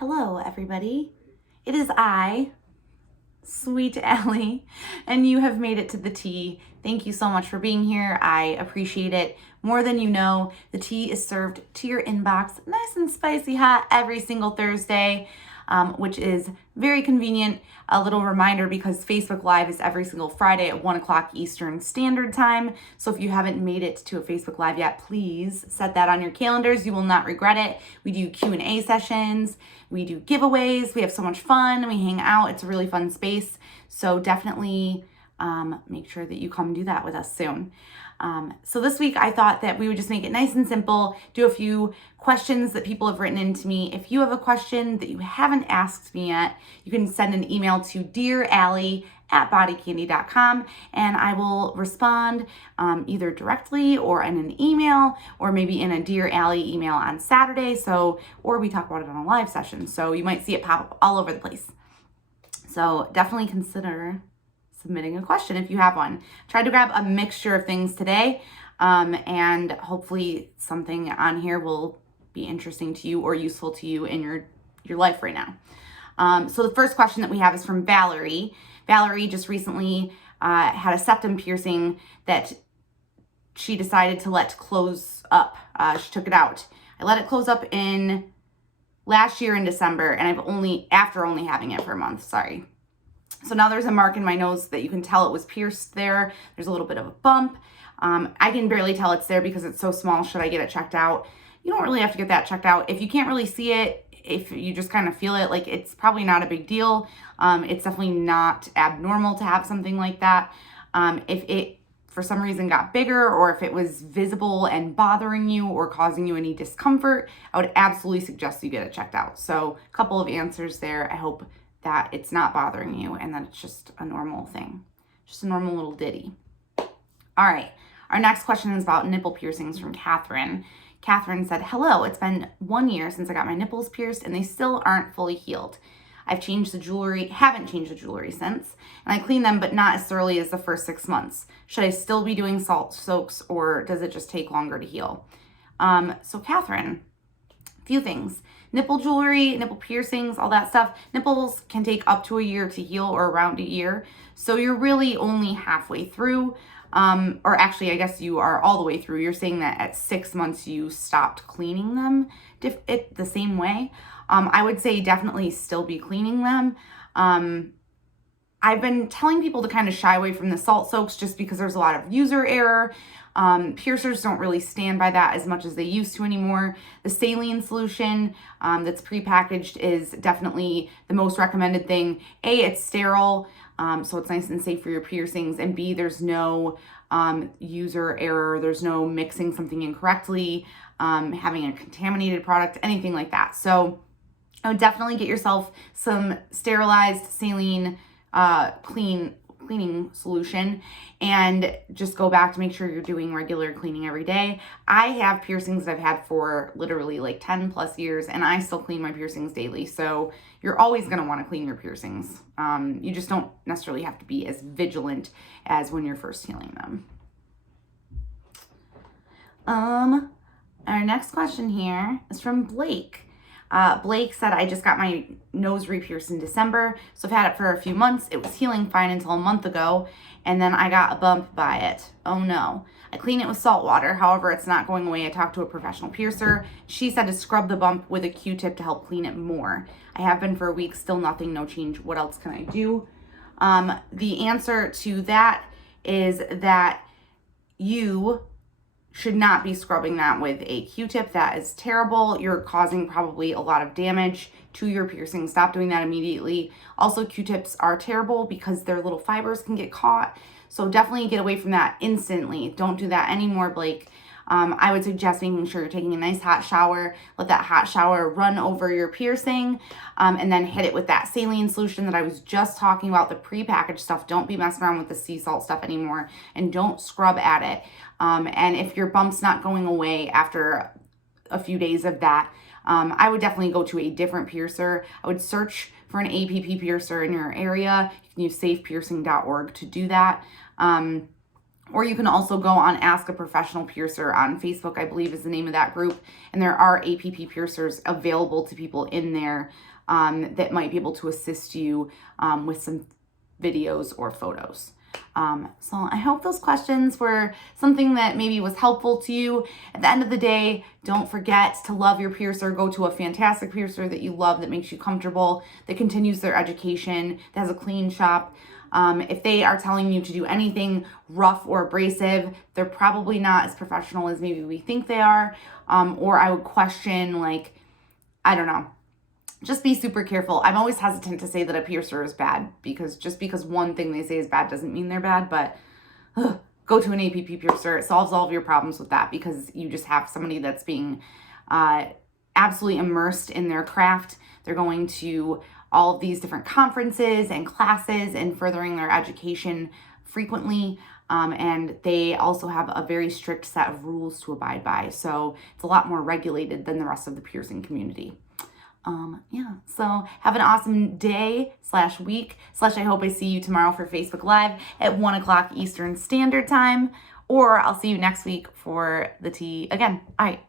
Hello, everybody. It is I, Sweet Allie, and you have made it to the tea. Thank you so much for being here. I appreciate it more than you know. The tea is served to your inbox, nice and spicy hot every single Thursday, which is very convenient. A little reminder because Facebook Live is every single Friday at 1 o'clock Eastern Standard Time. So if you haven't made it to a Facebook Live yet, please set that on your calendars. You will not regret it. We do Q&A sessions. We do giveaways. We have so much fun. We hang out. It's a really fun space. So definitely make sure that you come do that with us soon. So this week I thought that we would just make it nice and simple, do a few questions that people have written into me. If you have a question that you haven't asked me yet, you can send an email to dearallie@bodycandy.com and I will respond either directly or in an email or maybe in a Dear Allie email on Saturday. Or we talk about it on a live session. So you might see it pop up all over the place. So definitely consider submitting a question if you have one. Tried to grab a mixture of things today, and hopefully something on here will be interesting to you or useful to you in your life right now. So the first question that we have is from Valerie. Valerie just recently had a septum piercing that she decided to let close up. She took it out. I let it close up in last year in December, and after only having it for a month, sorry. So now there's a mark in my nose that you can tell it was pierced there. There's a little bit of a bump. I can barely tell it's there because it's so small. Should I get it checked out? You don't really have to get that checked out. If you can't really see it, if you just kind of feel it, like it's probably not a big deal. It's definitely not abnormal to have something like that. If it for some reason got bigger or if it was visible and bothering you or causing you any discomfort, I would absolutely suggest you get it checked out. So a couple of answers there. I hope that it's not bothering you and that it's just a normal thing, just a normal little ditty. All right, our next question is about nipple piercings from Catherine. Catherine said, hello, it's been 1 year since I got my nipples pierced and they still aren't fully healed. Haven't changed the jewelry since, and I clean them, but not as thoroughly as the first 6 months. Should I still be doing salt soaks or does it just take longer to heal? So Catherine, a few things. Nipple jewelry, nipple piercings, all that stuff. Nipples can take up to a year to heal or around a year. So you're really only halfway through. Or actually, I guess you are all the way through. You're saying that at 6 months you stopped cleaning them the same way. I would say definitely still be cleaning them. I've been telling people to kind of shy away from the salt soaks just because there's a lot of user error. Piercers don't really stand by that as much as they used to anymore. The saline solution that's prepackaged is definitely the most recommended thing. A, it's sterile, so it's nice and safe for your piercings. And B, there's no user error. There's no mixing something incorrectly, having a contaminated product, anything like that. So I would definitely get yourself some sterilized saline cleaning solution and just go back to make sure you're doing regular cleaning every day. I have piercings that I've had for literally like 10 plus years and I still clean my piercings daily. So you're always going to want to clean your piercings. You just don't necessarily have to be as vigilant as when you're first healing them. Our next question here is from Blake. Blake said, I just got my nose re-pierced in December, so I've had it for a few months. It was healing fine until a month ago, and then I got a bump by it. Oh no. I clean it with salt water, however, it's not going away. I talked to a professional piercer. She said to scrub the bump with a Q-tip to help clean it more. I have been for a week, still nothing, no change. What else can I do? The answer to that is that you should not be scrubbing that with a Q-tip. That is terrible. You're causing probably a lot of damage to your piercing. Stop doing that immediately. Also, Q-tips are terrible because their little fibers can get caught. So definitely get away from that instantly. Don't do that anymore, Blake. I would suggest making sure you're taking a nice hot shower. Let that hot shower run over your piercing, and then hit it with that saline solution that I was just talking about, the prepackaged stuff. Don't be messing around with the sea salt stuff anymore, and don't scrub at it. And if your bump's not going away after a few days of that, I would definitely go to a different piercer. I would search for an APP piercer in your area. You can use safepiercing.org to do that. Or you can also go on Ask a Professional Piercer on Facebook, I believe is the name of that group. And there are APP piercers available to people in there that might be able to assist you with some videos or photos. So I hope those questions were something that maybe was helpful to you. At the end of the day, don't forget to love your piercer. Go to a fantastic piercer that you love, that makes you comfortable, that continues their education, that has a clean shop. If they are telling you to do anything rough or abrasive, they're probably not as professional as maybe we think they are. Or I would question, like, I don't know. Just be super careful. I'm always hesitant to say that a piercer is bad, because just because one thing they say is bad doesn't mean they're bad. But go to an APP piercer. It solves all of your problems with that, because you just have somebody that's being absolutely immersed in their craft. They're going to all of these different conferences and classes and furthering their education frequently. And they also have a very strict set of rules to abide by. So it's a lot more regulated than the rest of the piercing community. Yeah, so have an awesome day / week / I hope I see you tomorrow for Facebook Live at 1 o'clock Eastern Standard Time, or I'll see you next week for the tea again. All right.